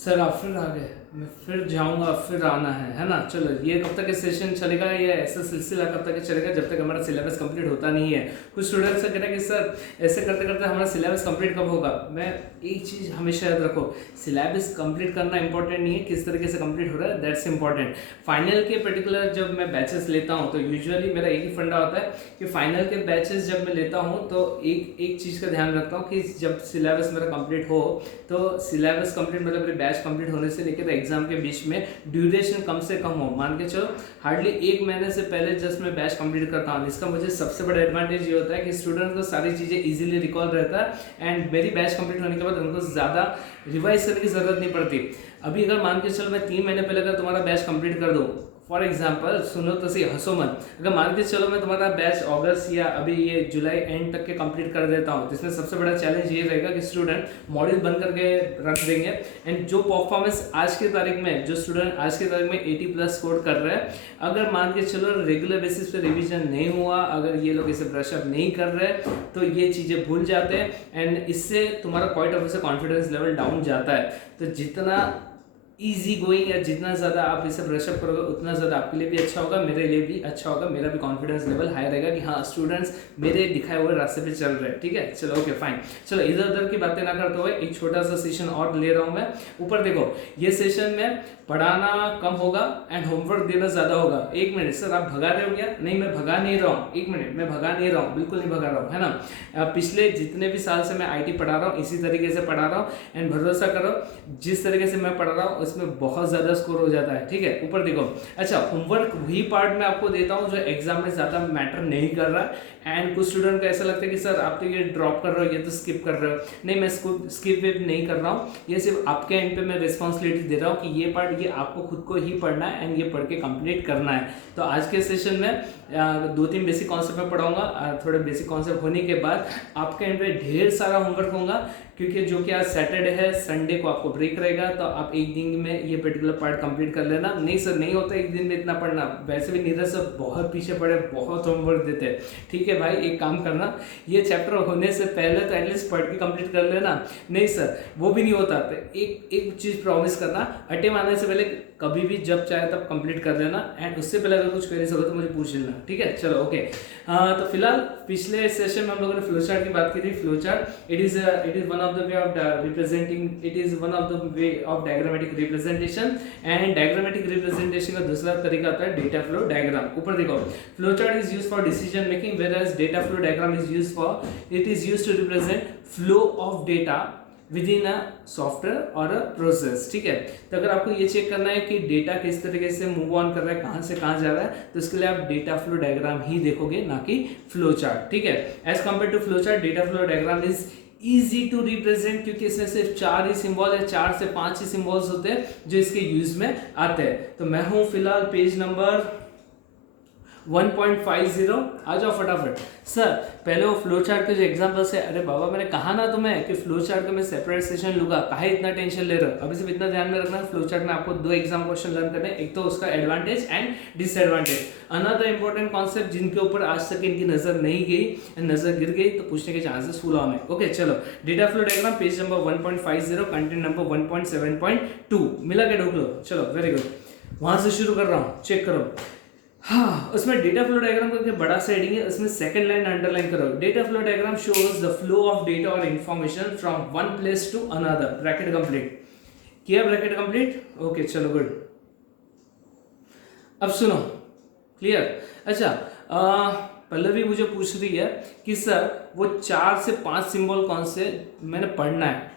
Sir आप फिर आ गए, मैं फिर जाऊंगा, फिर आना है ना। चलो, ये कब तक सेशन चलेगा, ये ऐसा सिलसिला कब तक चलेगा जब तक हमारा सिलेबस कंप्लीट होता नहीं है। कुछ स्टूडेंट्स कह रहे हैं कि सर ऐसे करते करते हमारा सिलेबस कंप्लीट कब होगा। मैं एक चीज़ हमेशा याद रखो, सिलेबस कंप्लीट करना इंपॉर्टेंट नहीं है, किस तरीके से कंप्लीट हो रहा है दैट्स इंपॉर्टेंट। फाइनल के पर्टिकुलर जब मैं बैचेस लेता हूँ तो यूजुअली मेरा एक ही फंडा होता है कि फाइनल के बैचेस जब मैं लेता हूँ तो एक चीज़ का ध्यान रखता हूँ कि जब सिलेबस मेरा कंप्लीट हो, तो सिलेबस कंप्लीट मतलब मेरे बैच कंप्लीट होने से लेकर एग्जाम के बीच में ड्यूरेशन कम से कम हो। मान के चलो हार्डली 1 महीने से पहले जस्ट मैं बैच कंप्लीट करता हूँ। इसका मुझे सबसे बड़ा एडवांटेज ये होता है कि स्टूडेंट को सारी चीज़ें इजीली रिकॉल रहता है एंड मेरी बैच कंप्लीट होने के बाद उनको ज़्यादा रिवाइज करने की ज़रूरत नहीं पड़ती। अभी अगर मान के चलो मैं 3 महीने पहले अगर तुम्हारा बैच कंप्लीट कर दूँ, फॉर एग्जाम्पल सुनो तो सही, हंसो मत, अगर मान के चलो मैं तुम्हारा बैच अगस्त या अभी ये जुलाई एंड तक के कंप्लीट कर देता हूँ, तो इसमें सबसे बड़ा चैलेंज ये रहेगा कि स्टूडेंट मॉड्यूल बंद करके रख देंगे एंड जो परफॉर्मेंस आज की तारीख में जो स्टूडेंट आज की तारीख में 80+ स्कोर कर रहे हैं, अगर मान के चलो रेगुलर बेसिस पे रिविजन नहीं हुआ, अगर ये लोग इसे ब्रश अप नहीं कर रहे तो ये चीज़ें भूल जाते हैं एंड इससे तुम्हारा क्वाइट ऑफ से कॉन्फिडेंस लेवल डाउन जाता है। तो जितना ईजी गोइंग या जितना ज़्यादा आप इसे ब्रशअप करोगे उतना ज़्यादा आपके लिए भी अच्छा होगा, मेरे लिए भी अच्छा होगा, मेरा भी कॉन्फिडेंस लेवल हाई रहेगा कि हाँ स्टूडेंट्स मेरे दिखाए हुए रास्ते पे चल रहे हैं। ठीक है, चलो ओके फाइन। चलो इधर उधर की बातें ना करते हुए एक छोटा सा सेशन और ले रहा हूँ मैं। ऊपर देखो, ये सेशन में पढ़ाना कम होगा एंड होमवर्क देना ज़्यादा होगा। 1 मिनट सर आप भगा रहे हो क्या? नहीं, मैं भगा नहीं रहा हूँ। 1 मिनट, मैं भगा नहीं रहा हूँ, बिल्कुल नहीं भगा रहा हूँ, है ना। पिछले जितने भी साल से मैं IT पढ़ा रहा हूँ इसी तरीके से पढ़ा रहा हूँ एंड भरोसा करो जिस तरीके से मैं पढ़ रहा हूँ उसमें बहुत ज़्यादा स्कोर हो जाता है। ठीक है, ऊपर देखो। अच्छा, होमवर्क वही पार्ट मैं आपको देता हूँ जो एग्जाम में ज़्यादा मैटर नहीं कर रहा है एंड कुछ स्टूडेंट को ऐसा लगता है कि सर आप तो ये ड्रॉप कर रहे हो, ये तो स्किप कर रहे हो। नहीं, मैं स्किप वेप नहीं कर रहा हूँ, ये सिर्फ आपके एंड पे मैं रिस्पॉन्सिबिलिटी दे रहा हूँ कि ये पार्ट ये आपको खुद को ही पढ़ना है एंड ये पढ़ के कंप्लीट करना है। तो आज के सेशन में 2-3 बेसिक कॉन्सेप्ट में पढ़ाऊंगा। थोड़े बेसिक कॉन्सेप्ट होने के बाद आपके एंड पे ढेर सारा होमवर्क होगा, क्योंकि जो कि आज सैटरडे है, संडे को आपको ब्रेक रहेगा, तो आप एक दिन में ये पर्टिकुलर पार्ट कंप्लीट कर लेना। नहीं सर नहीं होता एक दिन में इतना पढ़ना, वैसे भी नीरज सर बहुत पीछे पड़े, बहुत होमवर्क देते हैं। ठीक है भाई, एक काम करना, ये चैप्टर होने से पहले तो एटलीस्ट पढ़ के कंप्लीट कर लेना। नहीं सर वो भी नहीं होता, तो एक चीज़ प्रॉमिस करना, अटेम्प्ट आने से पहले कभी भी जब चाहे तब कंप्लीट कर लेना एंड उससे पहले अगर कुछ क्वेरीज होगा तो मुझे पूछ लेना। ठीक है, चलो ओके। तो फिलहाल पिछले सेशन में हम लोगों ने फ्लो चार्ट की बात की थी। Flow chart it is one of the way of representing, it is one of the way of diagrammatic representation and diagrammatic representation का दूसरा तरीका होता है डेटा फ्लो डायग्राम। ऊपर देखो, flow chart is used for decision making whereas data flow diagram is used for, it is used to represent flow of data within a software और a process. ठीक है, तो अगर आपको ये check करना है कि डेटा किस तरीके से मूव ऑन कर रहा है, कहाँ से कहाँ जा रहा है, तो इसके लिए आप डेटा फ्लो डायग्राम ही देखोगे, ना कि फ्लो चार्ट। ठीक है, as compare to flow chart data flow diagram is easy to represent, क्योंकि इसमें सिर्फ 4 ही सिंबल है, 4 से 5 ही सिंबल्स होते हैं जो इसके यूज में आते हैं। तो मैं हूँ फिलहाल पेज नंबर 1.50। आ जाओ फटाफट। सर पहले वो फ्लो चार्ट के जो एग्जांपल्स है, अरे बाबा मैंने कहा ना तुम्हें कि फ्लो चार्ट का मैं सेपरेट सेशन लूंगा, काहे इतना टेंशन ले रहे हो। अभी सिर्फ इतना ध्यान में रखना, फ्लो चार्ट में आपको 2 एग्जाम क्वेश्चन लर्न करने, एक तो उसका advantage and disadvantage. Another important concept जिनके ऊपर आज तक इनकी नजर नहीं गई, नजर गिर गई तो पूछने के चांसेस फुल ऑन है। ओके चलो, data flow diagram page number 1.50, content number 1.7.2 मिला के ढूंढ लो। चलो वेरी गुड, वहां से शुरू कर रहा हूँ, चेक करो। हाँ, उसमें डेटा फ्लो डायग्राम करके बड़ा सा हेडिंग है, उसमें सेकंड लाइन अंडरलाइन करो। Data flow diagram shows the flow of data और information from one place to another. Bracket complete किया, ब्रैकेट कंप्लीट। ओके चलो गुड। अब सुनो, क्लियर। अच्छा, पल्लवी मुझे पूछ रही है कि सर वो 4 से 5 सिंबल कौन से मैंने पढ़ना है,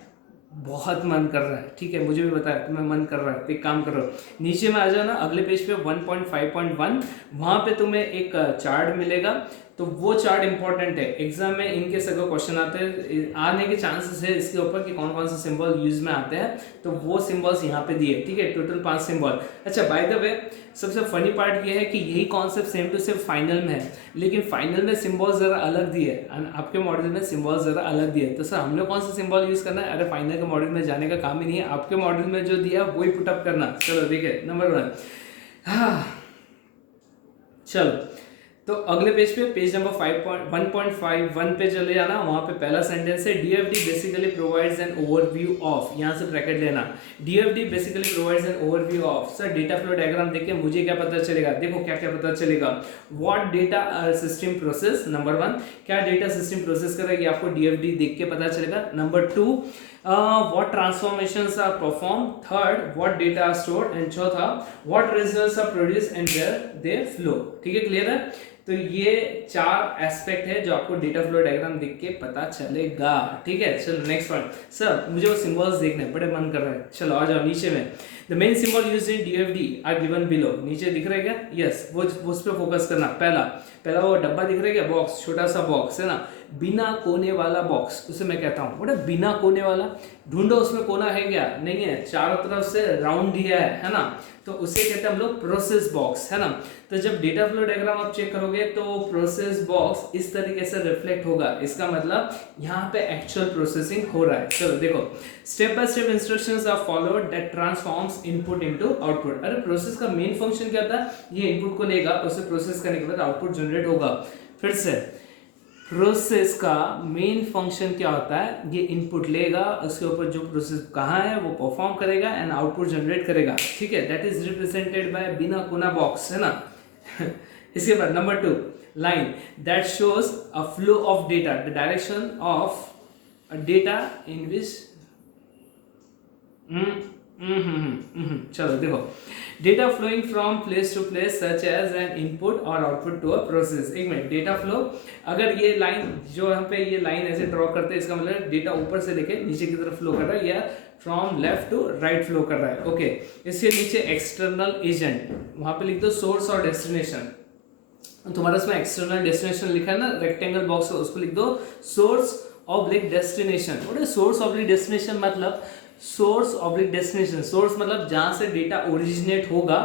बहुत मन कर रहा है। ठीक है, मुझे भी बताया तुम्हें मन कर रहा है, तो एक काम करो, नीचे में आ जाना, अगले पेज पे 1.5.1, वहाँ पे तुम्हें एक चार्ट मिलेगा। तो वो चार्ट इंपॉर्टेंट है, एग्जाम में इनके सगों क्वेश्चन आते हैं, आने के चांसेस है इसके ऊपर कि कौन कौन से सिंबल यूज में आते हैं, तो वो सिंबल्स यहाँ पे दिए। ठीक है, टोटल 5 सिंबल। अच्छा बाय द वे, सबसे फनी पार्ट ये है कि यही concept same to same final में है, लेकिन फाइनल में सिंबल्स जरा अलग दिए, आपके मॉडल में सिंबल्स जरा अलग दिए। तो सर हमने कौन सा सिंबल यूज करना है? अरे फाइनल के मॉडल में जाने का काम ही नहीं है, आपके मॉडल में जो दिया वही पुटअप करना। चलो देखिए, नंबर 1। हाँ चलो, तो अगले पेज पे पेज नंबर 1.51 पे चले जाना, वहां पे पहला सेंटेंस है DFD basically provides an overview of, यहां से ब्रैकेट लेना, DFD basically provides an overview of. Sir data flow diagram देख के मुझे क्या पता चलेगा, देखो क्या क्या पता चलेगा, what data system process, number 1 क्या डेटा सिस्टम प्रोसेस करेगी आपको डीएफडी देख के पता चलेगा। Number 2 what transformations are performed, third what data are stored, and चौथा what results are produced and where they flow। ठीक है, क्लियर है। तो ये 4 एस्पेक्ट है जो आपको डेटा फ्लो डायग्राम देख के पता चलेगा। ठीक है, चलो नेक्स्ट पॉइंट। सर मुझे वो सिंबल्स देखने बड़े मन कर रहा है, चलो आ जाओ नीचे में। The main symbol used in DFD are given below, नीचे दिख रहा है क्या, यस वो उस पर फोकस करना। पहला वो डब्बा दिख रहा है क्या, बॉक्स, छोटा सा बॉक्स है ना, बिना कोने वाला बॉक्स, उसे मैं कहता हूँ बोले बिना कोने वाला, ढूंढो उसमें कोना है क्या, नहीं है, चारों तरफ से राउंड दिया है ना, तो उसे कहते हैं हम लोग प्रोसेस बॉक्स, है ना। तो जब डेटा फ्लो डायग्राम आप चेक करोगे तो प्रोसेस बॉक्स इस तरीके से रिफ्लेक्ट होगा, इसका मतलब यहाँ पे एक्चुअल प्रोसेसिंग हो रहा है। चलो देखो, step by step instructions are followed that transforms input into output. अरे प्रोसेस का मेन फंक्शन क्या था, ये इनपुट को लेगा, उसे प्रोसेस करने के बाद आउटपुट जनरेट होगा। फिर से प्रोसेस का मेन फंक्शन क्या होता है, ये इनपुट लेगा, उसके ऊपर जो प्रोसेस कहाँ है वो परफॉर्म करेगा एंड आउटपुट जनरेट करेगा। ठीक है, दैट इज रिप्रेजेंटेड बाय बिना कोना बॉक्स, है ना। इसके बाद number 2 line that shows a flow of data, the direction of data in which चलो देखो, data flowing from place to place such as an input और आउटपुट टू अ प्रोसेस। एक मिनट, डेटा फ्लो, अगर ये line जो यहाँ पे ये लाइन ऐसे ड्रॉ करते हैं, इसका मतलब डेटा ऊपर से लेके नीचे की तरफ फ्लो कर रहा है या from left to right flow कर रहा है। ओके, इसके नीचे एक्सटर्नल एजेंट, वहां पे लिख दो सोर्स और डेस्टिनेशन। तुम्हारा इसमें एक्सटर्नल डेस्टिनेशन लिखा है ना, रेक्टेंगल बॉक्स, उसको लिख दो सोर्स ऑब्लिक डेस्टिनेशन। बोले सोर्स ऑब्लिक डेस्टिनेशन मतलब सोर्स ऑब्लिक डेस्टिनेशन, सोर्स मतलब जहां से डेटा ओरिजिनेट होगा,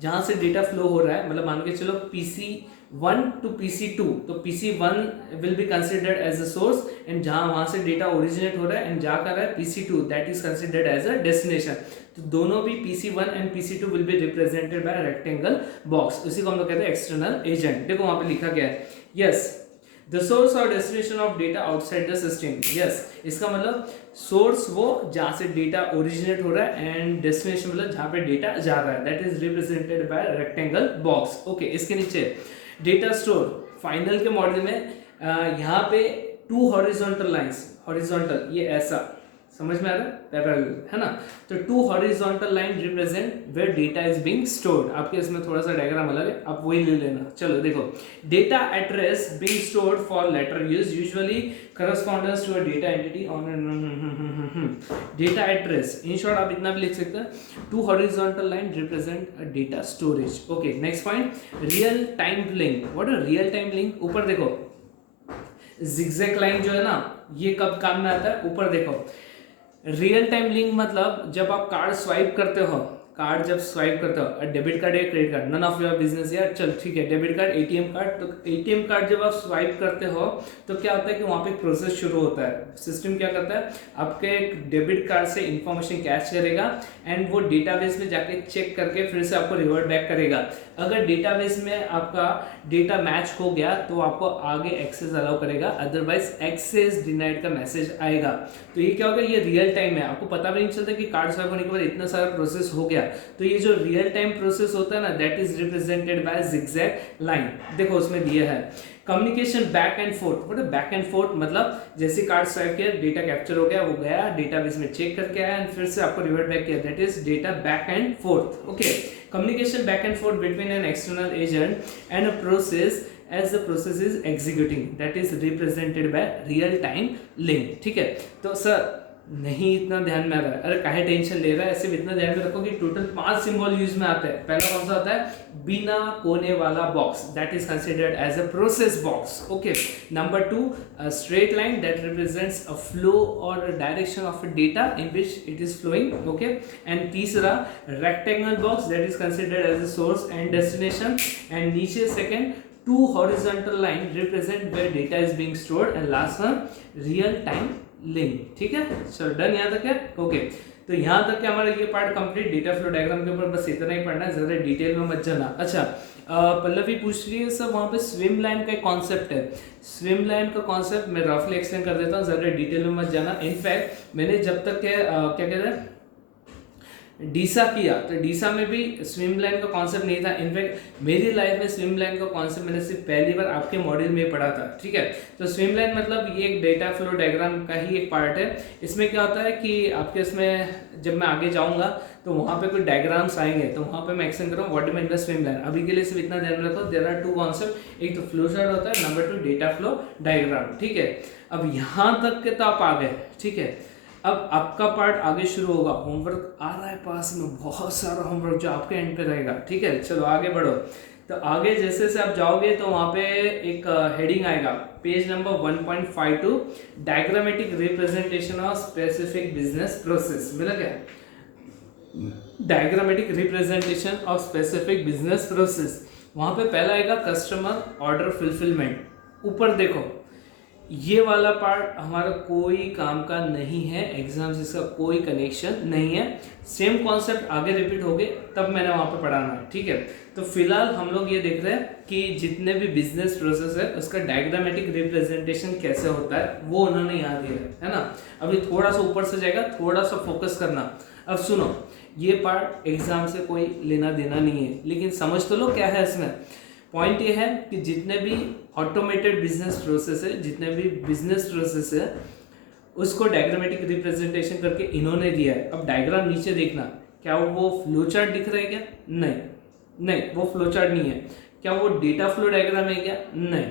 जहां से डेटा फ्लो हो रहा है, मतलब मान के चलो PC1 टू PC2, तो PC1 will be considered as a source and जहां वहां से डेटा ओरिजिनेट हो रहा है एंड जा कर रहा है PC2, that is considered as a destination. तो दोनों भी PC1 and PC2 will be represented by rectangle box, उसी को हम लोग कहते हैं एक्सटर्नल एजेंट। देखो वहां पे लिखा गया है, यस द सोर्स और destination of data outside the system. Yes, इसका मतलब सोर्स वो जहां से डेटा ओरिजिनेट हो रहा है एंड डेस्टिनेशन मतलब जहां पे डेटा जा रहा है, that is represented by rectangle box. Okay, इसके नीचे डेटा स्टोर, फाइनल के मॉडल में यहाँ पे 2 हॉरिजॉन्टल लाइंस, हॉरिजॉन्टल ये ऐसा, समझ में आ रहा है, पैरेलल, है ना। तो 2 horizontal line represent where data is being stored. आपके इसमें थोड़ा सा डायग्राम अलग है, आप वही ले लेना। चलो देखो, data address being stored for later use usually correspondence to a data entity on data address. In short आप इतना भी लिख सकते हैं, 2 horizontal line represent a data storage. Okay, next point, real time link. What is real time link? ऊपर देखो, zigzag line जो है ना, ये कब काम में आता है, ऊपर देखो। रियल टाइम लिंक मतलब जब आप कार्ड स्वाइप करते हो, कार्ड जब स्वाइप करते हो, डेबिट कार्ड या credit card, none of your business यार, चल ठीक है, डेबिट कार्ड, एटीएम कार्ड, तो एटीएम कार्ड जब आप स्वाइप करते हो तो क्या होता है कि वहाँ पे प्रोसेस शुरू होता है। सिस्टम क्या करता है, आपके डेबिट कार्ड से इंफॉर्मेशन कैच करेगा एंड वो डेटाबेस में जाके चेक करके फिर से आपको रिवर्ट बैक करेगा। अगर डेटाबेस में आपका डेटा मैच हो गया तो आपको आगे एक्सेस अलाउ करेगा, अदरवाइज एक्सेस डिनाइड का मैसेज आएगा। तो ये क्या होगा, ये रियल टाइम है, आपको पता भी नहीं चलता कि कार्ड स्वाइप होने के बाद इतना सारा प्रोसेस हो गया। तो ये जो रियल टाइम प्रोसेस होता है ना, that is represented by zigzag line. देखो उसमें दिया है कम्युनिकेशन बैक एंड फोर्थ। मतलब बैक एंड फोर्थ मतलब जैसे कार्ड स्वाइप किया, डेटा कैप्चर हो गया, वो गया डेटाबेस में चेक करके आया एंड फिर से आपको रिवर्ट बैक किया, that is data back and fourth. Okay, communication back and fourth between an external agent and a process as the process is executing, that is represented by real time link। ठीक है, तो sir नहीं इतना ध्यान में आ रहा है, अरे काहे टेंशन ले रहा है, सिर्फ इतना ध्यान में रखो कि टोटल 5 सिंबल यूज में आते हैं। पहला कौन सा आता है, बिना कोने वाला box, that is considered as a process box. Okay, number 2 straight line that represents a flow और direction of data in which it is flowing. Okay, and तीसरा rectangle box that is considered as a source and destination, and नीचे second 2 horizontal line represent where data is being stored, and last one real time link. ठीक है, चलो done, यहाँ तक है okay. तो यहाँ तक के हमारा ये part complete data flow diagram के ऊपर, बस इतना ही पढ़ना है, ज़्यादा डिटेल में मत जाना। अच्छा पल्लवी पूछ रही है सर वहाँ पे स्विम लाइन का एक कॉन्सेप्ट है। स्विम लाइन का कॉन्सेप्ट मैं रफली एक्सप्लेन कर देता हूँ, ज़्यादा डिटेल में मत जाना। इनफैक्ट मैंने जब तक क्या कहते हैं डीसा किया, तो डीसा में भी स्विम लाइन का कॉन्सेप्ट नहीं था। इनफैक्ट मेरी लाइफ में स्विम लाइन का कॉन्सेप्ट मैंने सिर्फ पहली बार आपके मॉड्यूल में पढ़ा था। ठीक है, तो स्विम लाइन मतलब ये एक डेटा फ्लो डायग्राम का ही एक पार्ट है। इसमें क्या होता है कि आपके इसमें जब मैं आगे जाऊंगा तो वहाँ पे कुछ डायग्राम्स आएंगे, तो वहाँ पे मैं एक्सप्लेन करूँ what do mean by swim line. अभी के लिए सिर्फ इतना ध्यान रखो, देयर आर टू कॉन्सेप्ट, एक तो फ्लो चार्ट होता है, नंबर 2 डेटा फ्लो डायग्राम। ठीक है, अब यहाँ तक के तो आप आ गए। ठीक है, अब आपका पार्ट आगे शुरू होगा। होमवर्क आ रहा है पास में, बहुत सारा होमवर्क जो आपके एंड पे रहेगा। ठीक है, चलो आगे बढ़ो। तो आगे जैसे जैसे आप जाओगे तो वहाँ पे एक हेडिंग आएगा, page number 1.52, diagrammatic representation of specific business process. मिला क्या? Diagrammatic representation of specific business process. वहाँ पे पहला आएगा कस्टमर ऑर्डर फुलफिलमेंट। ऊपर देखो, ये वाला पार्ट हमारा कोई काम का नहीं है, एग्जाम से इसका कोई कनेक्शन नहीं है। सेम कॉन्सेप्ट आगे रिपीट हो गए, तब मैंने वहाँ पे पढ़ाना है। ठीक है, तो फिलहाल हम लोग ये देख रहे हैं कि जितने भी बिजनेस प्रोसेस है उसका डायग्रामेटिक रिप्रेजेंटेशन कैसे होता है, वो उन्होंने यहाँ दिया है ना। अभी थोड़ा सा ऊपर से जाएगा, थोड़ा सा फोकस करना। अब सुनो, ये पार्ट एग्जाम से कोई लेना देना नहीं है, लेकिन समझ तो लो क्या है इसमें। पॉइंट ये है कि जितने भी ऑटोमेटेड बिजनेस प्रोसेस है, जितने भी बिजनेस प्रोसेस है, उसको डायग्रामेटिक रिप्रेजेंटेशन करके इन्होंने दिया है। अब डायग्राम नीचे देखना, क्या वो फ्लो चार्ट दिख रहा है क्या? नहीं नहीं, वो फ्लो चार्ट नहीं है। क्या वो डेटा फ्लो डायग्राम है क्या? नहीं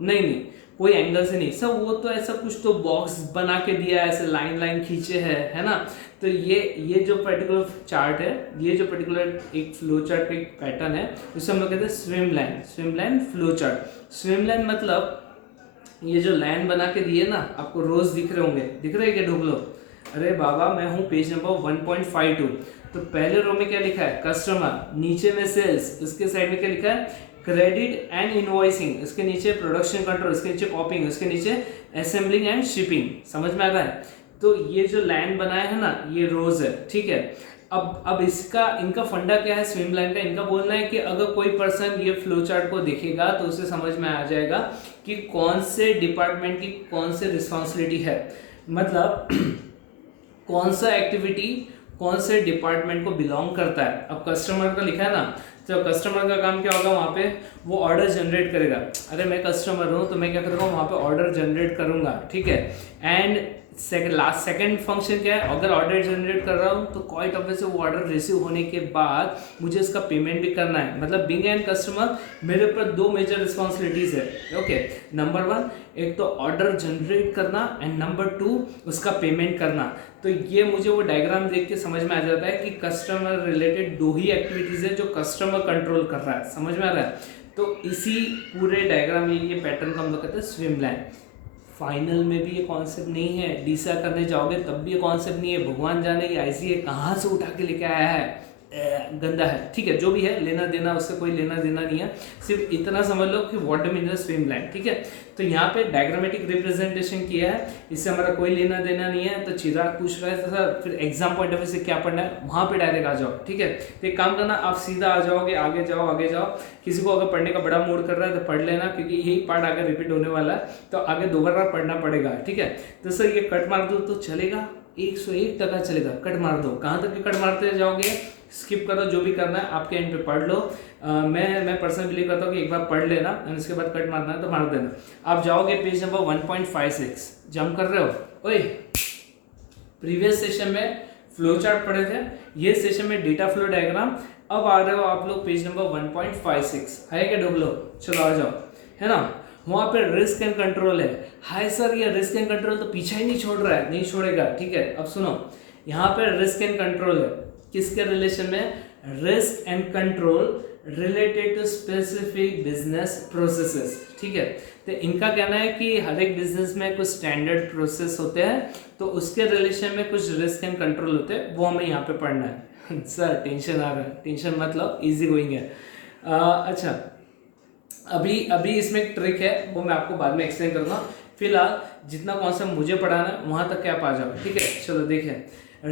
नहीं नहीं, कोई एंगल से नहीं सर, वो तो ऐसा कुछ तो बॉक्स बना के दिया है, ऐसे लाइन लाइन खींचे है ना। तो ये जो पर्टिकुलर चार्ट है, ये जो पर्टिकुलर एक फ्लो चार्ट का एक पैटर्न है, उसे हम लोग कहते हैं swim line. Swim line flow chart. Swim line मतलब ये जो लाइन बना के दिए ना, आपको रोज दिख रहे होंगे, दिख रहे हैं क्या ढूंढ लो? अरे बाबा मैं हूँ पेज नंबर 1.52। तो पहले रो में क्या लिखा है? कस्टमर, नीचे में सेल्स, उसके साइड में क्या लिखा है? क्रेडिट एंड इनवॉइसिंग, उसके नीचे प्रोडक्शन कंट्रोल, उसके नीचे कॉपिंग, उसके नीचे असेंबलिंग एंड शिपिंग। समझ में आ रहा है? तो ये जो लाइन बनाया है ना, ये रोज है। ठीक है, अब इसका इनका फंडा क्या है स्विम लाइन का? इनका बोलना है कि अगर कोई पर्सन ये फ्लो चार्ट को देखेगा तो उसे समझ में आ जाएगा कि कौन से डिपार्टमेंट की कौन से रिस्पॉन्सिबिलिटी है, मतलब कौन सा एक्टिविटी कौन से डिपार्टमेंट को बिलोंग करता है। अब कस्टमर का लिखा है ना, तो कस्टमर का काम क्या होगा? वहाँ पे वो ऑर्डर जनरेट करेगा। अरे मैं कस्टमर हूँ तो मैं क्या करूँगा? वहाँ पे ऑर्डर जनरेट करूँगा। ठीक है, एंड सेकंड फंक्शन क्या है? अगर ऑर्डर जनरेट कर रहा हूँ तो क्वाइट ऑब्वियसली वो ऑर्डर रिसीव होने के बाद मुझे इसका पेमेंट भी करना है। मतलब बीइंग एन कस्टमर मेरे ऊपर दो मेजर रिस्पॉन्सिबिलिटीज है। ओके, नंबर 1 एक तो ऑर्डर जनरेट करना एंड नंबर 2 उसका पेमेंट करना। तो ये मुझे वो डायग्राम देख के समझ में आ जाता है कि कस्टमर रिलेटेड दो ही एक्टिविटीज है जो कस्टमर कंट्रोल कर रहा है। समझ में आ रहा है? तो इसी पूरे डायग्राम में ये पैटर्न का हम लोग कहते हैं स्विम लाइन। फाइनल में भी ये कॉन्सेप्ट नहीं है, डीसा करने जाओगे तब भी ये कॉन्सेप्ट नहीं है। भगवान जाने ये आईसीए कहाँ से उठा के लेके आया है, गंदा है। ठीक है, जो भी है, लेना देना उससे कोई लेना देना नहीं है। सिर्फ इतना समझ लो कि what do mean the swim line. ठीक है, तो यहाँ पे डायग्रामेटिक रिप्रेजेंटेशन किया है, इससे हमारा कोई लेना देना नहीं है। तो चिराग पूछ रहा है तो सर फिर एग्जाम पॉइंट ऑफ व्यू से क्या पढ़ना है, वहाँ पे डायरेक्ट आ जाओ। ठीक है, तो एक काम करना, आप सीधा आ जाओगे, आगे जाओ आगे जाओ। किसी को अगर पढ़ने का बड़ा मूड कर रहा है तो पढ़ लेना, क्योंकि यही पार्ट आगे रिपीट होने वाला है, तो आगे दोबारा पढ़ना पड़ेगा। ठीक है, तो सर ये कट मार दो तो चलेगा, 101% चलेगा। कट मार दो, कहाँ तक कट मारते जाओगे? स्किप करो, जो भी करना है आपके एंड पे पढ़ लो। मैं पर्सनली बिलीव करता हूँ कि एक बार पढ़ लेना और इसके बाद कट मारना है तो मार देना। आप जाओगे पेज नंबर 1.56, जंप कर रहे हो। ओए, प्रीवियस सेशन में फ्लो चार्ट पढ़े थे, ये सेशन में डेटा फ्लो डायग्राम। अब आ रहे हो आप लोग पेज नंबर 1.56, है क्या ढूंढ लो? चलो आ जाओ, है ना। वहाँ पे रिस्क एंड कंट्रोल है। हाय सर, ये रिस्क एंड कंट्रोल तो पीछा ही नहीं छोड़ रहा है। नहीं छोड़ेगा। ठीक है, अब सुनो, यहाँ पे रिस्क एंड कंट्रोल है, किसके रिलेशन में? Risk and control related to specific business processes. ठीक है, तो इनका कहना है कि हर एक बिजनेस में कुछ स्टैंडर्ड प्रोसेस होते हैं, तो उसके रिलेशन में कुछ रिस्क एंड कंट्रोल होते हैं, वो हमें यहाँ पे पढ़ना है। सर टेंशन आ रहा है? टेंशन मतलब इजी गोइंग है। अच्छा, अभी इसमें एक ट्रिक है, वो मैं आपको बाद में एक्सप्लेन करूँगा। फिलहाल जितना कॉन्सेप्ट मुझे पढ़ाना है वहां तक क्या पा जाओ, ठीक है। चलो देखें,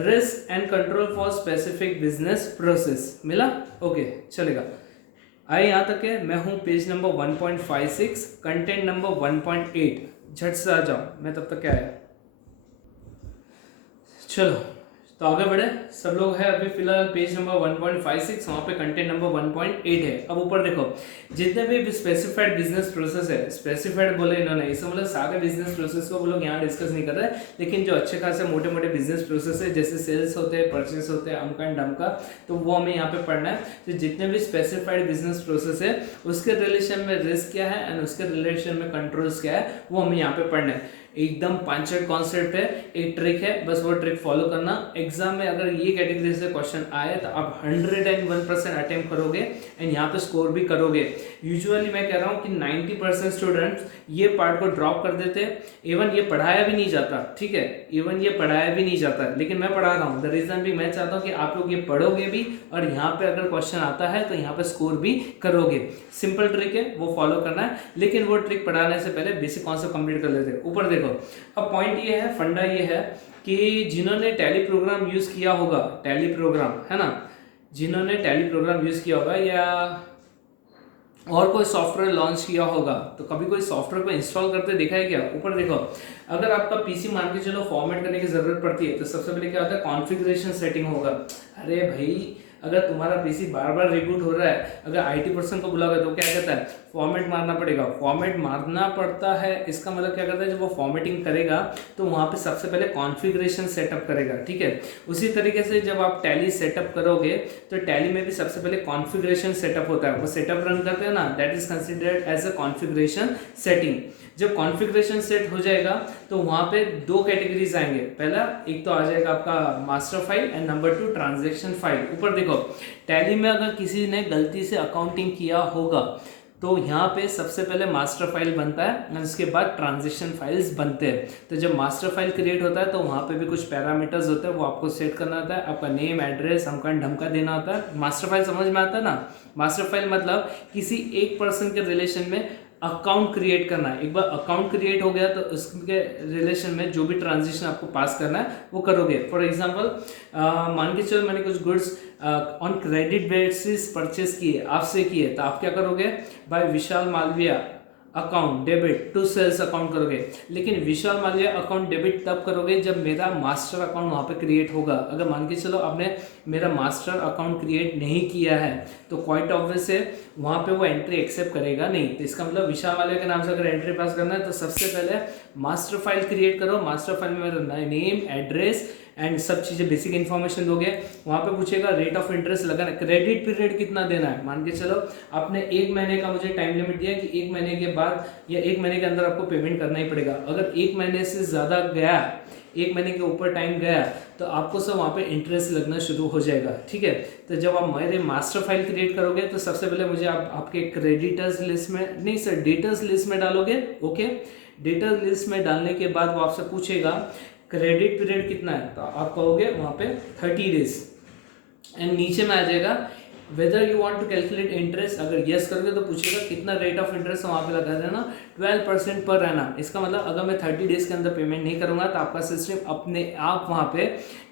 risk and control for specific business process मिला, ओके चलेगा। आए यहाँ तक है, मैं हूँ पेज नंबर 1.56, कंटेंट नंबर 1.8। झट से आ जाओ, मैं तब तक क्या है। चलो तो आगे बढ़े, सब लोग है अभी फिलहाल पेज नंबर 1.56, वहाँ पे कंटेंट नंबर 1.8 है। अब ऊपर देखो, जितने भी स्पेसिफाइड बिजनेस प्रोसेस है, स्पेसिफाइड बोले इन्होंने, इसमें मतलब सारे बिजनेस प्रोसेस को वो लोग यहाँ डिस्कस नहीं कर रहे हैं, लेकिन जो अच्छे खासे मोटे मोटे बिजनेस प्रोसेस है जैसे सेल्स होते हैं, परचेस होते हैं, अमका एंड डमका, तो वो हमें यहाँ पे पढ़ना है। तो जितने भी स्पेसिफाइड बिजनेस प्रोसेस है उसके रिलेशन में रिस्क क्या है एंड उसके रिलेशन में कंट्रोल्स क्या है वो हमें यहाँ पे पढ़ना है। एकदम पांचवें कॉन्सेप्ट है, एक ट्रिक है, बस वो ट्रिक फॉलो करना। एग्जाम में अगर ये कैटेगरी से क्वेश्चन आए तो आप 101% अटेम्प्ट करोगे एंड यहाँ पे स्कोर भी करोगे। यूजुअली मैं कह रहा हूँ कि 90% स्टूडेंट्स ये पार्ट को ड्रॉप कर देते हैं, इवन ये पढ़ाया भी नहीं जाता, ठीक है, इवन ये पढ़ाया भी नहीं जाता, लेकिन मैं पढ़ा रहा हूँ। द रीजन भी मैं चाहता हूँ कि आप लोग ये पढ़ोगे भी और यहाँ पे अगर क्वेश्चन आता है तो यहाँ पे स्कोर भी करोगे। सिंपल ट्रिक है, वो फॉलो करना है, लेकिन वो ट्रिक पढ़ाने से पहले बेसिक कॉन्सेप्ट कंप्लीट कर लेते हैं। ऊपर देखो, अब पॉइंट ये है, फंडा ये है कि जिन्होंने टैली प्रोग्राम यूज किया होगा, टैली प्रोग्राम है ना, जिन्होंने टैली प्रोग्राम यूज किया होगा या और कोई सॉफ्टवेयर लॉन्च किया होगा, तो कभी कोई सॉफ्टवेयर को इंस्टॉल करते देखा है क्या? ऊपर देखो, अगर आपका पीसी मान के चलो फॉर्मेट करने की जरूरत पड़ती है तो सबसे पहले क्या होता है, कॉन्फ़िगरेशन सेटिंग होगा। अरे भाई, अगर तुम्हारा पीसी बार बार रिबूट हो रहा है, अगर आईटी पर्सन को बुलाओगे तो क्या कहता है, फॉर्मेट मारना पड़ेगा। फॉर्मेट मारना पड़ता है, इसका मतलब क्या करता है, जब वो फॉर्मेटिंग करेगा तो वहाँ पे सबसे पहले कॉन्फ़िगरेशन सेटअप करेगा, ठीक है। उसी तरीके से जब आप टैली सेटअप करोगे तो टैली में भी सबसे पहले कॉन्फ़िगरेशन सेटअप होता है, वो सेटअप रन करते हैं ना, that is considered as a configuration setting. जब कॉन्फ़िगरेशन सेट हो जाएगा तो वहाँ पे दो कैटेगरीज आएंगे, पहला एक तो आ जाएगा आपका master file and number 2 transaction file. ऊपर देखो, टैली में अगर किसी ने गलती से अकाउंटिंग किया होगा तो यहाँ पे सबसे पहले मास्टर फाइल बनता है और उसके बाद ट्रांजैक्शन फाइल्स बनते हैं। तो जब मास्टर फाइल क्रिएट होता है तो वहाँ पे भी कुछ पैरामीटर्स होते हैं, वो आपको सेट करना होता है, आपका नेम, एड्रेस, अमका ढमका देना होता है। मास्टर फाइल समझ में आता है ना? मास्टर फाइल मतलब किसी एक पर्सन के रिलेशन में अकाउंट क्रिएट करना है। एक बार अकाउंट क्रिएट हो गया तो उसके रिलेशन में जो भी ट्रांजेक्शन आपको पास करना है वो करोगे। फॉर एग्जांपल, मान के चलो मैंने कुछ goods on credit basis purchase किए, आपसे किए, तो आप क्या करोगे, by Vishal Malviya account debit to sales account करोगे। लेकिन विशाल मालविया अकाउंट डेबिट तब करोगे जब मेरा मास्टर अकाउंट वहाँ पे क्रिएट होगा। अगर मान के चलो आपने मेरा मास्टर अकाउंट क्रिएट नहीं किया है तो क्वाइट ऑब्वियस है वहाँ पे वो एंट्री एक्सेप्ट करेगा नहीं। तो इसका मतलब विशाल मालविया के नाम से अगर एंट्री पास करना है तो सबसे पहले मास्टर फाइल क्रिएट करो। मास्टर फाइल में मेरा नेम, एड्रेस एंड सब चीज़ें बेसिक इन्फॉर्मेशन दोगे। वहाँ पे पूछेगा रेट ऑफ इंटरेस्ट लगाना, क्रेडिट पीरियड कितना देना है। मान के चलो आपने 1 महीने का मुझे टाइम लिमिट दिया कि 1 महीने के बाद या 1 महीने के अंदर आपको पेमेंट करना ही पड़ेगा। अगर 1 महीने से ज़्यादा गया, 1 महीने के ऊपर टाइम गया तो आपको सब वहाँ पे इंटरेस्ट लगना शुरू हो जाएगा, ठीक है। तो जब आप मेरे मास्टर फाइल क्रिएट करोगे तो सबसे पहले मुझे आप आपके क्रेडिटर्स लिस्ट में, नहीं सर, डेटर्स लिस्ट में डालोगे, ओके। डेटर्स लिस्ट में डालने के बाद वो आपसे पूछेगा क्रेडिट पीरियड कितना है, तो आप कहोगे वहाँ पे 30 डेज एंड नीचे में आ जाएगा whether you want to calculate interest. अगर यस करोगे तो पूछेगा कितना रेट ऑफ इंटरेस्ट, वहाँ पे लगा देना 12% पर एनम। इसका मतलब अगर मैं 30 डेज के अंदर पेमेंट नहीं करूँगा तो आपका सिस्टम अपने आप वहाँ पे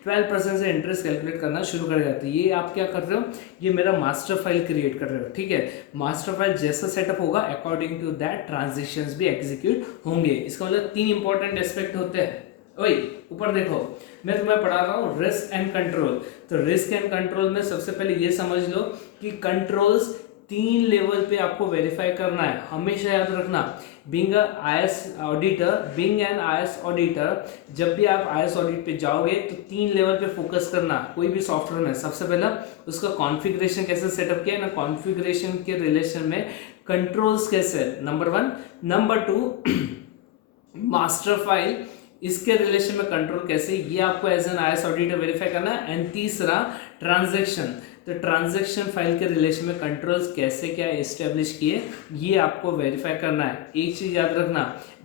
12% से इंटरेस्ट कैलकुलेट करना शुरू कर जाता है। ये आप क्या कर रहे हो, ये मेरा मास्टर फाइल क्रिएट कर रहे हो, ठीक है। मास्टर फाइल जैसा सेटअप होगा अकॉर्डिंग टू दैट ट्रांजेक्शन्स भी एग्जीक्यूट होंगे। इसका मतलब 3 इंपॉर्टेंट एस्पेक्ट होते हैं। ओए ऊपर देखो, मैं तुम्हें पढ़ा रहा हूँ रिस्क एंड कंट्रोल। तो रिस्क एंड कंट्रोल में सबसे पहले ये समझ लो कि कंट्रोल्स 3 लेवल पे आपको वेरीफाई करना है। हमेशा याद रखना, being IAS auditor, being an IAS auditor, जब भी आप IAS ऑडिट पे जाओगे तो 3 लेवल पे फोकस करना। कोई भी सॉफ्टवेयर में सबसे पहला उसका कॉन्फ़िगरेशन कैसे सेटअप किया है ना, कॉन्फ़िगरेशन के रिलेशन में कंट्रोल्स कैसे, नंबर 1। नंबर 2 मास्टर फाइल, इसके रिलेशन में कंट्रोल कैसे, ये आपको as an IAS auditor verify करना है। एंड तीसरा ट्रांजैक्शन, तो ट्रांजैक्शन फाइल के रिलेशन में कंट्रोल्स कैसे क्या एस्टेब्लिश किए ये आपको वेरीफाई करना है। एक चीज याद रखना,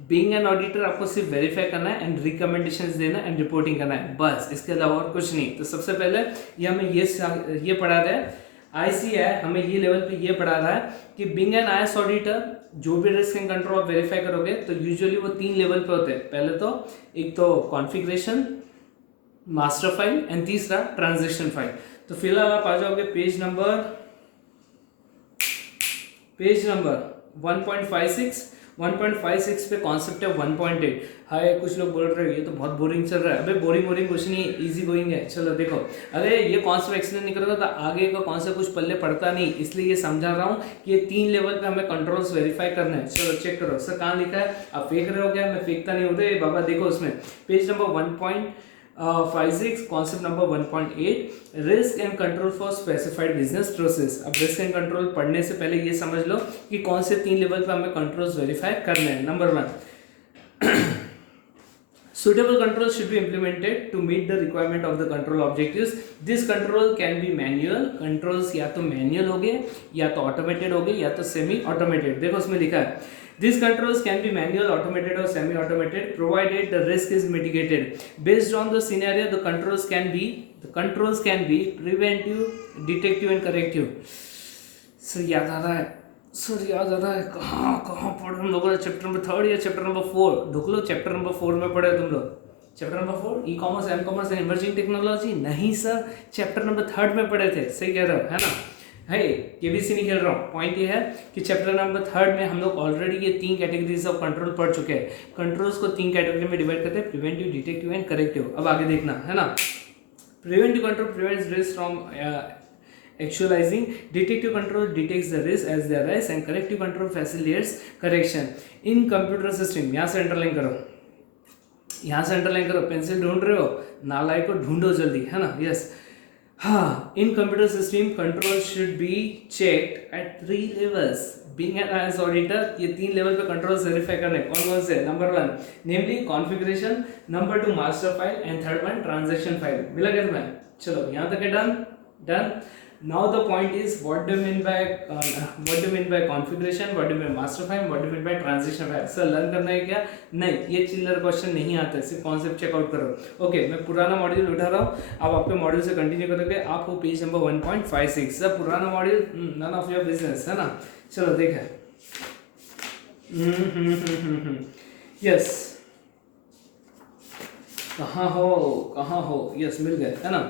बीइंग एन ऑडिटर आपको सिर्फ वेरीफाई करना है एंड रिकमेंडेशंस देना एंड रिपोर्टिंग करना है, बस, इसके अलावा और कुछ नहीं। तो सबसे पहले ये हमें ये पढ़ा रहा है, ICAI हमें ये लेवल पे ये पढ़ा रहा है कि बीइंग एन IAS ऑडिटर जो भी रिस्क एंड कंट्रोल आप वेरीफाई करोगे तो यूजुअली वो 3 लेवल पे होते हैं। पहले तो एक तो कॉन्फ़िगरेशन, मास्टर फाइल एंड तीसरा ट्रांजैक्शन फाइल। तो फिलहाल आप आ जाओगे पेज नंबर 1.56 पे कॉन्सेप्ट है 1.8। हाय कुछ लोग बोल रहे हो ये तो बहुत बोरिंग चल रहा है। अबे बोरिंग कुछ नहीं, इजी गोइंग है। चलो देखो, अरे ये कॉन्सेप्ट एक्सप्लेन नहीं करोगे तो आगे का कॉन्सेप्ट कुछ पल्ले पड़ता नहीं, इसलिए ये समझा रहा हूँ कि ये 3 लेवल पे हमें कंट्रोल्स वेरीफाई करना है। चलो चेक करो सर कहाँ लिखा है, आप फेंक रहे हो क्या? मैं फेंकता नहीं होते बाबा। देखो उसमें page number 1.56 concept number 1.8 risk and control for specified business process. अब रिस्क एंड कंट्रोल पढ़ने से पहले ये समझ लो कि कौन से 3 लेवल पे हमें कंट्रोल्स वेरीफाई करने हैं। Number 1, suitable controls should be implemented to meet the requirement of the control objectives. This control can be manual controls, या तो manual हो गए, या तो automated हो गए, या तो semi automated। देखो उसमें लिखा है these controls can be manual, automated or semi automated provided the risk is mitigated based on the scenario. The controls can be preventive, detective and corrective। Sir याद आ रहा है कहाँ पढ़े हम लोगों ने? चैप्टर नंबर 3 या चैप्टर नंबर 4? ढूंढ लो, चैप्टर नंबर 4 में पढ़े तुम लोग। Chapter number 4 e commerce, M commerce and emerging technology? नहीं सर, चैप्टर नंबर 3 में पढ़े थे। सही कह रहे हो है ना? है केबीसी नहीं खेल रहा हूँ। पॉइंट ये है कि चैप्टर नंबर 3 में हम लोग ऑलरेडी ये 3 कैटेगरीज ऑफ कंट्रोल पढ़ चुके हैं। कंट्रोल्स को 3 कैटेगरी में डिवाइड करते हैं, प्रिवेंटिव, डिटेक्टिव एंड करेक्टिव। अब आगे देखना है ना। Preventive control prevents risk from actualizing, detective control detects the risk as they arise and corrective control facilitates correction in computer system। यहाँ से अंडरलाइन करो, पेंसिल ढूंढ रहे हो, नालायक को ढूंढो जल्दी, है ना? यस हाँ, in computer system control should be checked at 3 levels. Being as auditor ये 3 लेवल पे कंट्रोल्स वेरीफाई करने कौन से? Number 1 namely configuration, number 2 master file and third one transaction file. मिला क्या तुम्हें? चलो यहाँ तक है done. Now the point is what do you mean by configuration, what do you mean master file, what do you mean by transition file? Sir learn करना है क्या? नहीं, ये चिल्लर क्वेश्चन नहीं आता है, सिर्फ कॉन्सेप्ट चेकआउट करो। ओके, मैं पुराना मॉड्यूल उठा रहा हूँ, अब आपके मॉड्यूल से कंटिन्यू करोगे। आप हो पेज नंबर 1.56। सर पुराना module none of your business, है ना? चलो देखें। यस कहाँ हो? यस मिल गए, है ना?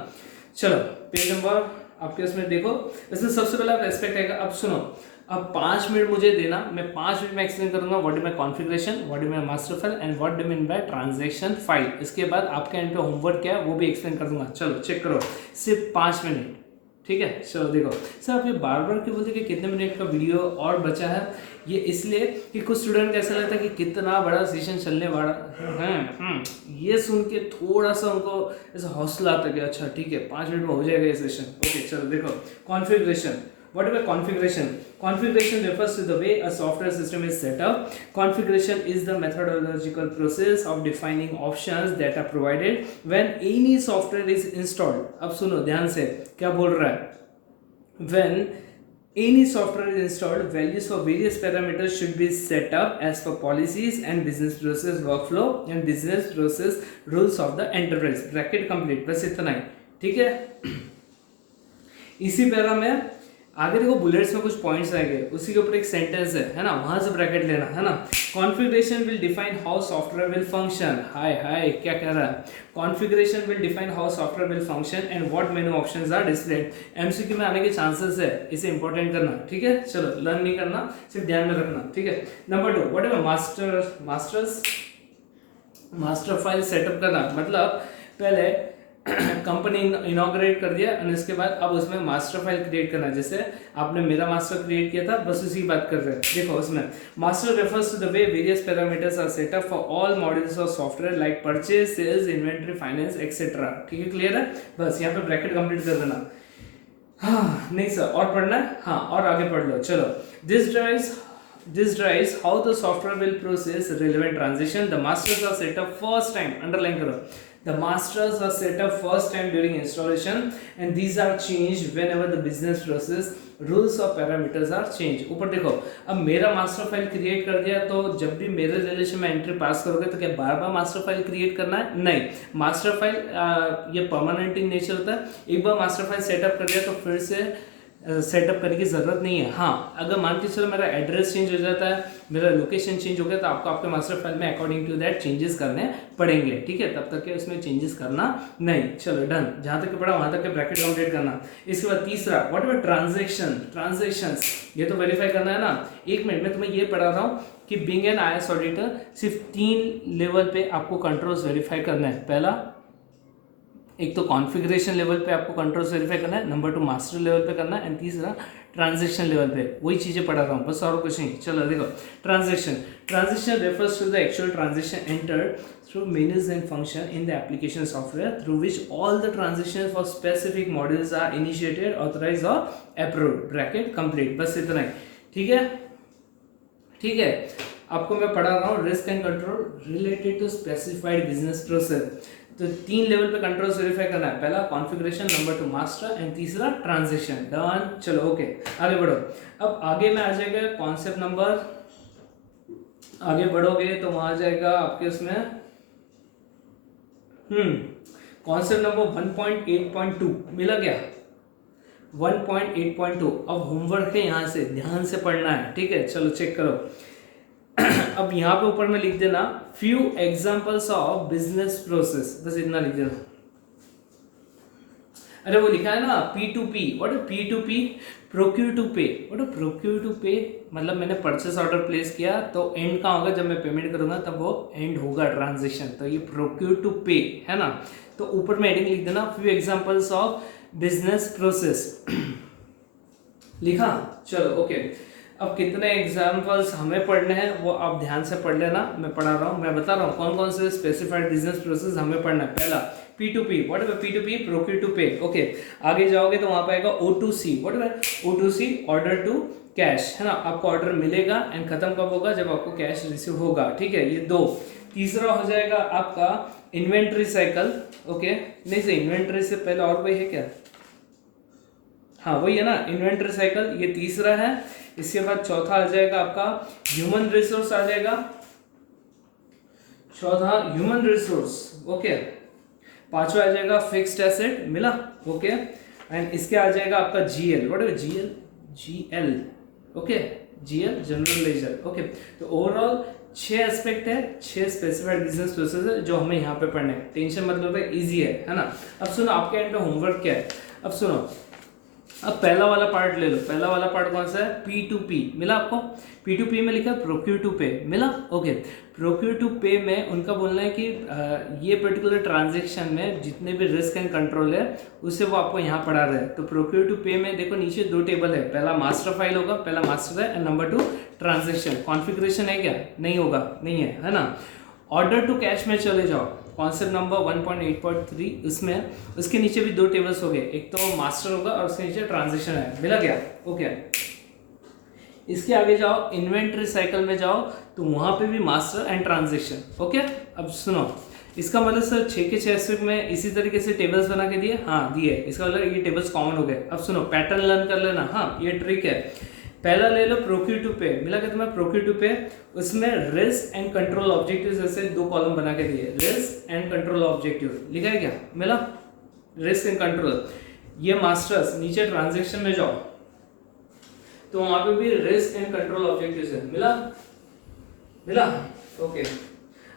चलो पेज नंबर आपके उसमें देखो। इसमें सबसे पहला एस्पेक्ट है, अब सुनो, अब 5 मिनट मुझे देना, मैं 5 मिनट में एक्सप्लेन करूंगा what do mean configuration, what do mean master file and what do mean by transaction file. इसके बाद आपके एंड पे होमवर्क क्या है वो भी एक्सप्लेन कर दूंगा। चलो चेक करो, सिर्फ 5 मिनट, ठीक है? चलो देखो सर, आप ये बार क्यों बोलते कि कितने मिनट का वीडियो और बचा है? ये इसलिए कि कुछ स्टूडेंट को ऐसा लगता है कि कितना बड़ा सेशन चलने वाला है। ये सुन के थोड़ा सा उनको ऐसा हौसला आता है कि अच्छा ठीक है 5 मिनट में हो जाएगा ये सेशन। ओके चलो देखो, configuration. What about configuration? Configuration refers to the way a software system is set up. Configuration is the methodological process of defining options that are provided when any software is installed. अब सुनो ध्यान से क्या बोल रहा है? When any software is installed, values for various parameters should be set up as per policies and business process workflow and business process rules of the enterprise. Bracket complete, बस इतना ही, ठीक है? इसी पैरा में आगे देखो बुलेट्स में कुछ पॉइंट्स आएंगे, उसी के ऊपर एक सेंटेंस है ना? वहां से ब्रैकेट लेना है ना। Configuration will define how software will function. Hi क्या कह रहा है? Configuration will define how software will function and what menu options are displayed. MCQ में आने के चांसेस है, इसे इंपॉर्टेंट करना, ठीक है? चलो लर्न नहीं करना, सिर्फ ध्यान में रखना, ठीक है? Number 2 what ever master file setup करना, मतलब पहले कंपनी इनॉग्रेट कर दिया और इसके बाद अब उसमें मास्टर फाइल क्रिएट करना। जैसे आपने मेरा मास्टर क्रिएट किया था, बस उसी की बात कर रहे हैं। देखो उसमें master refers to the way various parameters are set up for all modules of software like purchase, sales, inventory, finance etcetera. ठीक है, क्लियर है? बस यहाँ पे ब्रैकेट कंप्लीट कर देना। हाँ नहीं सर और पढ़ना है? हाँ और आगे पढ़ लो। चलो This drives how the software will process relevant transition. The masters are set up first time. Underline करो. The masters are set up first time during installation, and these are changed whenever the business process rules or parameters are changed. ऊपर देखो, अब मेरा master file create कर दिया तो जब भी मेरे रिलेशन में एंट्री पास करोगे तो क्या बार बार मास्टर फाइल क्रिएट करना है? नहीं, मास्टर फाइल ये परमानेंट इन नेचर होता है। एक बार मास्टर फाइल सेटअप कर दिया तो फिर से सेटअप करने की ज़रूरत नहीं है। हाँ, अगर मान के चलो मेरा एड्रेस चेंज हो जाता है, मेरा लोकेशन चेंज हो गया, तो आपको आपके मास्टर फाइल में अकॉर्डिंग टू दैट चेंजेस करने पड़ेंगे, ठीक है। तब तक के उसमें चेंजेस करना नहीं। चलो डन, जहाँ तक पढ़ा वहाँ तक के ब्रैकेट कंप्लीट करना। इसके बाद तीसरा, व्हाट अबाउट ट्रांजेक्शंस, ये तो वेरीफाई करना है ना। एक मिनट में तुम्हें ये पढ़ा रहा हूँ कि बीइंग एन आईएएस ऑडिटर सिर्फ 3 लेवल पे आपको कंट्रोल्स वेरीफाई करना है। पहला, एक तो कॉन्फ़िगरेशन लेवल पे आपको कंट्रोल्स वेरीफाई करना है, नंबर 2 मास्टर लेवल पे करना है, एंड तीसरा ट्रांजेक्शन लेवल पे। वही चीज़ें पढ़ा रहा हूँ, बस और कुछ नहीं। चलो देखो, transaction refers to the actual transaction entered through menus and function in the application software through which all the transactions for specific modules are initiated, authorized or approved, bracket complete. बस इतना ही, ठीक है, ठीक है। आपको मैं पढ़ा रहा हूँ risk and control related to specified business process. तो 3 लेवल पे कंट्रोल्स वेरीफाई करना है। पहला कॉन्फ़िगरेशन, नंबर 2 मास्टर, एंड तीसरा ट्रांजेक्शन। डन, चलो ओके, आगे बढ़ो। अब आगे में आ जाएगा कॉन्सेप्ट नंबर, आगे बढ़ोगे तो वहां आ जाएगा आपके उसमें कॉन्सेप्ट नंबर 1.8.2 मिला गया, 1.8.2। अब होमवर्क है, यहाँ से ध्यान से पढ़ना है, ठीक है। चलो चेक करो। अब यहाँ पे ऊपर में लिख देना few examples of business process, बस इतना लिख देना। अरे वो लिखा है ना P2P, व्हाट है P2P, प्रोक्यूर टू पे। व्हाट है प्रोक्यूर टू पे, मतलब मैंने परचेस ऑर्डर प्लेस किया तो एंड कहाँ होगा, जब मैं पेमेंट करूंगा तब वो एंड होगा ट्रांजेक्शन, तो ये प्रोक्यूर टू पे है ना। तो ऊपर में हेडिंग लिख देना few examples of business process, लिखा। चलो ओके, अब कितने एग्जाम्पल्स हमें पढ़ने हैं वो आप ध्यान से पढ़ लेना, मैं पढ़ा रहा हूँ, मैं बता रहा हूँ कौन कौन से स्पेसिफाइड बिजनेस प्रोसेस हमें पढ़ना है। पहला P2P, व्हाट है P2P, प्रोक्यूर टू पे, ओके। आगे जाओगे तो वहां पर आएगा O2C, व्हाट है O2C, ऑर्डर टू कैश, है ना। आपको ऑर्डर मिलेगा एंड खत्म कब होगा, जब आपको कैश रिसीव होगा, ठीक है, ये 2। तीसरा हो जाएगा आपका इन्वेंट्री साइकिल, ओके। नहीं से इन्वेंट्री से पहले और कोई है क्या, हाँ वही है ना, इन्वेंट्री साइकिल, ये तीसरा है। इसके बाद चौथा आ जाएगा आपका ह्यूमन रिसोर्स आ जाएगा, चौथा ह्यूमन रिसोर्स, ओके। पांचवा आ जाएगा फिक्स्ड एसेट, मिला, ओके। एंड इसके आ जाएगा आपका GL, व्हाट है GL, okay, GL general ledger, okay. तो ओवरऑल 6 एस्पेक्ट है, 6 स्पेसिफाइड बिजनेस प्रोसेस है जो हमें यहाँ पे पढ़ने हैं। टेंशन मतलब है, इजी है ना। अब सुनो आपके एंड पे होमवर्क क्या है, अब सुनो। अब पहला वाला पार्ट ले लो, पहला वाला पार्ट कौन सा है, P2P, मिला आपको। P2P में लिखा प्रोक्यूर टू पे, मिला, ओके। प्रोक्यूर टू पे में उनका बोलना है कि ये पर्टिकुलर ट्रांजेक्शन में जितने भी रिस्क एंड कंट्रोल है उससे वो आपको यहाँ पढ़ा रहे हैं। तो प्रोक्यूर टू पे में देखो नीचे 2 टेबल है, पहला मास्टर फाइल होगा, पहला मास्टर है, एंड नंबर 2 ट्रांजेक्शन। कॉन्फ़िगरेशन है क्या, नहीं होगा, नहीं है ना। ऑर्डर टू कैश में चले जाओ, कॉन्सेप्ट नंबर 1.8.3, उसमें उसके नीचे भी 2 टेबल्स हो गए, एक तो मास्टर होगा और उसके नीचे ट्रांजेक्शन है, मिला गया, ओके। इसके आगे जाओ इन्वेंट्री साइकिल में जाओ तो वहां पे भी मास्टर एंड ट्रांजेक्शन, ओके। अब सुनो, इसका मतलब सर 6 के 6 एस्पेक्ट में इसी तरीके से टेबल्स बना के दिए, हाँ दिए, इसका मतलब ये टेबल्स कॉमन हो गए। अब सुनो पैटर्न लर्न कर लेना, हाँ ये ट्रिक है। पहला ले लो प्रोक्यूर टू पे, मिला क्या तुम्हें प्रोक्यूर टू पे, उसमें रिस्क एंड कंट्रोल ऑब्जेक्टिव्स ऐसे 2 कॉलम बना के दिए, रिस्क एंड कंट्रोल ऑब्जेक्टिव, लिखा है क्या, मिला, रिस्क एंड कंट्रोल। ये मास्टर्स, नीचे ट्रांजेक्शन में जाओ तो वहां पे भी रिस्क एंड कंट्रोल ऑब्जेक्टिव्स है, मिला, मिला, ओके।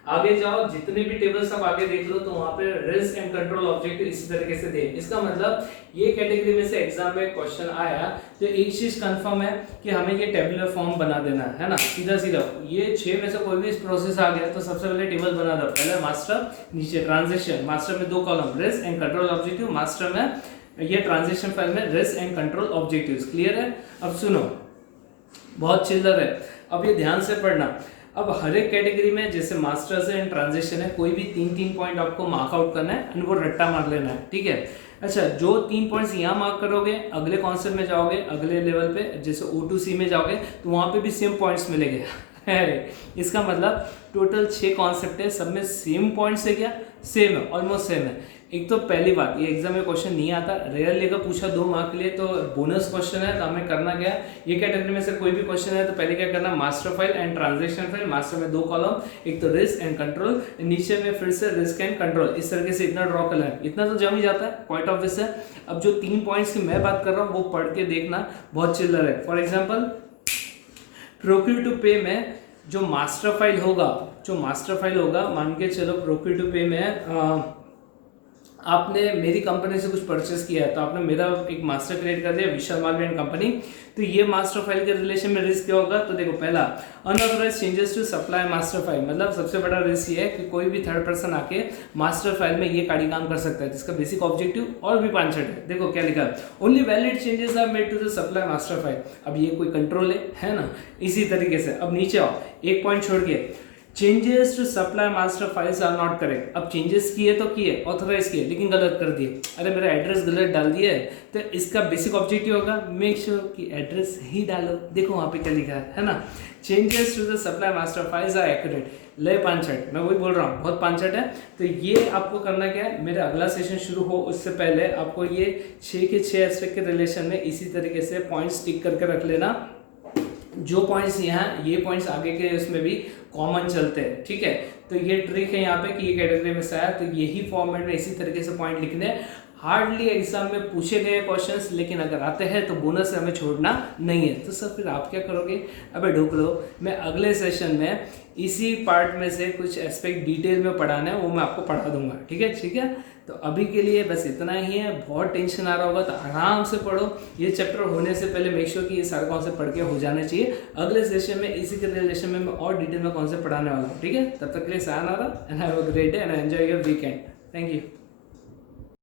आगे जाओ, जितने भी टेबल्स आप आगे देख लो तो वहां पे रिस्क एंड कंट्रोल ऑब्जेक्टिव इसी तरीके से दे। इसका मतलब ये कैटेगरी में से एग्जाम में क्वेश्चन आया तो एक चीज कंफर्म है कि हमें ये टेबुलर फॉर्म बना देना है ना, सीधा सीधा। ये 6 में से कोई भी प्रोसेस आ गया तो सबसे पहले टेबल बना दो, पहले मास्टर, नीचे ट्रांजेक्शन, मास्टर में 2 column risk and control objective, master में ये ट्रांजेक्शन फाइल में risk and control objectives, clear है। अब सुनो, बहुत चिल्लर है, अब ये ध्यान से पढ़ना। अब हर एक कैटेगरी में जैसे मास्टर्स एंड ट्रांजेक्शन है, कोई भी 3-3 पॉइंट आपको मार्कआउट करना है एंड वो रट्टा मार लेना है, ठीक है। अच्छा, जो 3 पॉइंट्स यहाँ मार्क करोगे, अगले कॉन्सेप्ट में जाओगे, अगले लेवल पे जैसे O2C में जाओगे तो वहाँ पे भी सेम पॉइंट्स मिलेंगे इसका मतलब टोटल 6 कॉन्सेप्ट है, सब में सेम पॉइंट्स है क्या, सेम है, ऑलमोस्ट सेम है। एक तो पहली बात, ये एग्जाम में क्वेश्चन नहीं आता, रेयरली अगर पूछा 2 मार्क के लिए तो बोनस क्वेश्चन है, तो हमें करना क्या है, ये कैटेगरी में से कोई भी क्वेश्चन है तो पहले क्या करना, master file and transaction file. Master में 2 कॉलम, एक तो रिस्क एंड कंट्रोल, नीचे में फिर से रिस्क एंड कंट्रोल, इस तरीके से इतना ड्रॉ करना है, इतना तो जम ही जाता है, क्वाइट ऑब्वियस है। अब जो 3 पॉइंट्स की मैं बात कर रहा हूँ वो पढ़ के देखना, बहुत चिल्लर है। फॉर एग्जाम्पल प्रोक्यूर टू पे में जो मास्टर फाइल होगा, मान के चलो प्रोक्यूर टू पे में आपने मेरी कंपनी से कुछ परचेस किया है, तो आपने मेरा एक मास्टर क्रिएट कर दिया, विशाल मालवीय एंड कंपनी। तो ये मास्टर फाइल के रिलेशन में रिस्क क्या होगा, तो देखो पहला unauthorized changes to supply master file, मतलब सबसे बड़ा रिस्क ये है कि कोई भी थर्ड पर्सन आके मास्टर फाइल में ये काड़ी काम कर सकता है, जिसका बेसिक ऑब्जेक्टिव और भी 5 है। देखो क्या लिखा है, only valid changes are made to the supply master file. अब ये कोई कंट्रोल है ना, इसी तरीके से। अब नीचे आओ, एक पॉइंट छोड़ के, changes to supply master files are not correct. अब चेंजेस किए तो किए, ऑथराइज किए, लेकिन गलत कर दिए, अरे मेरा एड्रेस गलत डाल दिया है, तो इसका बेसिक ऑब्जेक्टिव होगा मेक श्योर कि एड्रेस ही डालो। देखो वहाँ पे क्या लिखा है ना, changes to the supply master files are accurate. ले 5 मैं वही बोल रहा हूँ, बहुत 5 है। तो ये आपको करना क्या है, मेरा अगला सेशन शुरू हो उससे पहले आपको ये 6 के 6 एस्पेक्ट के रिलेशन में इसी तरीके से पॉइंट्स टिक करके रख लेना। जो पॉइंट्स यहाँ, ये पॉइंट्स आगे के उसमें भी कॉमन चलते हैं, ठीक है। तो ये ट्रिक है यहाँ पे कि ये कैटेगरी में से आया, तो यही फॉर्मेट में इसी तरीके से पॉइंट लिखने हैं। हार्डली एग्जाम में पूछे गए क्वेश्चंस, लेकिन अगर आते हैं तो बोनस से हमें छोड़ना नहीं है। तो सर फिर आप क्या करोगे, अबे ढूंढ लो, मैं अगले सेशन में इसी पार्ट में से कुछ एस्पेक्ट डिटेल में पढ़ाना है, वो मैं आपको पढ़ा दूंगा, ठीक है। तो अभी के लिए बस इतना ही है। बहुत टेंशन आ रहा होगा तो आराम से पढ़ो, ये चैप्टर होने से पहले मेक श्योर कि ये सारे कॉन्सेप्ट पढ़ के हो जाने चाहिए। अगले सेशन में इसी के रिलेशन में मैं और डिटेल में कॉन्सेप्ट पढ़ाने वाला हूँ, ठीक है। तब तक के लिए sayonara and have a great day and enjoy your weekend. Thank you.